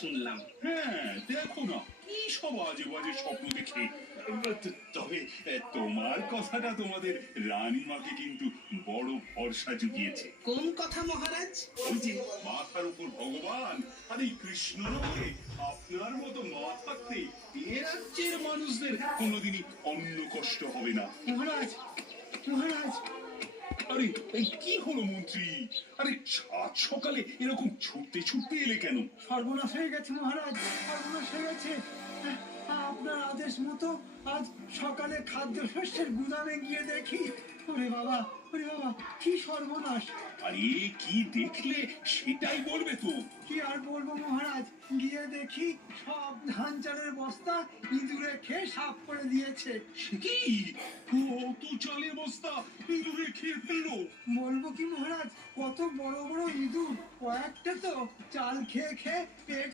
শুনলাম। হ্যাঁ, দেখো না কি সব আজে বাজে স্বপ্ন দেখে। তবে তোমার কথাটা তোমাদের রানীমাকে কিন্তু বড় ভরসা জুগিয়েছে। কোন কথা মহারাজ? ওই যে মাথার উপর ভগবান আর এই কৃষ্ণনগরে আপনার মতো মা থাকতে এ রাজ্যের মানুষদের কোনোদিনই অন্ন কষ্ট হবে না। মহারাজ, মহারাজ, আরে এই কি হলো মন্ত্রী? আরে সাত সকালে এরকম ছুটতে ছুটতে এলে কেন? সর্বনাশ হয়ে গেছে মহারাজ, সর্বনাশ হয়ে গেছে। আপনার আদেশ মতো আজ সকালে খাদ্যশস্যের গুদামে গিয়ে দেখি, ওরে বাবা, ওরে বাবা, কি সর্বনাশ! আরে কি দেখলে সেটাই বলবে তো। কি আর বলবো মহারাজ, গিয়ে দেখি সব ধান চালের বস্তা ইঁদুরে খেয়ে সাফ করে দিয়েছে। সে কি কত চালের বস্তা ইঁদুরে খেয়ে ফেললো? বলবো কি মহারাজ, কত বড় বড় ইঁদুর, কয়েকটা তো চাল খেয়ে খেয়ে পেট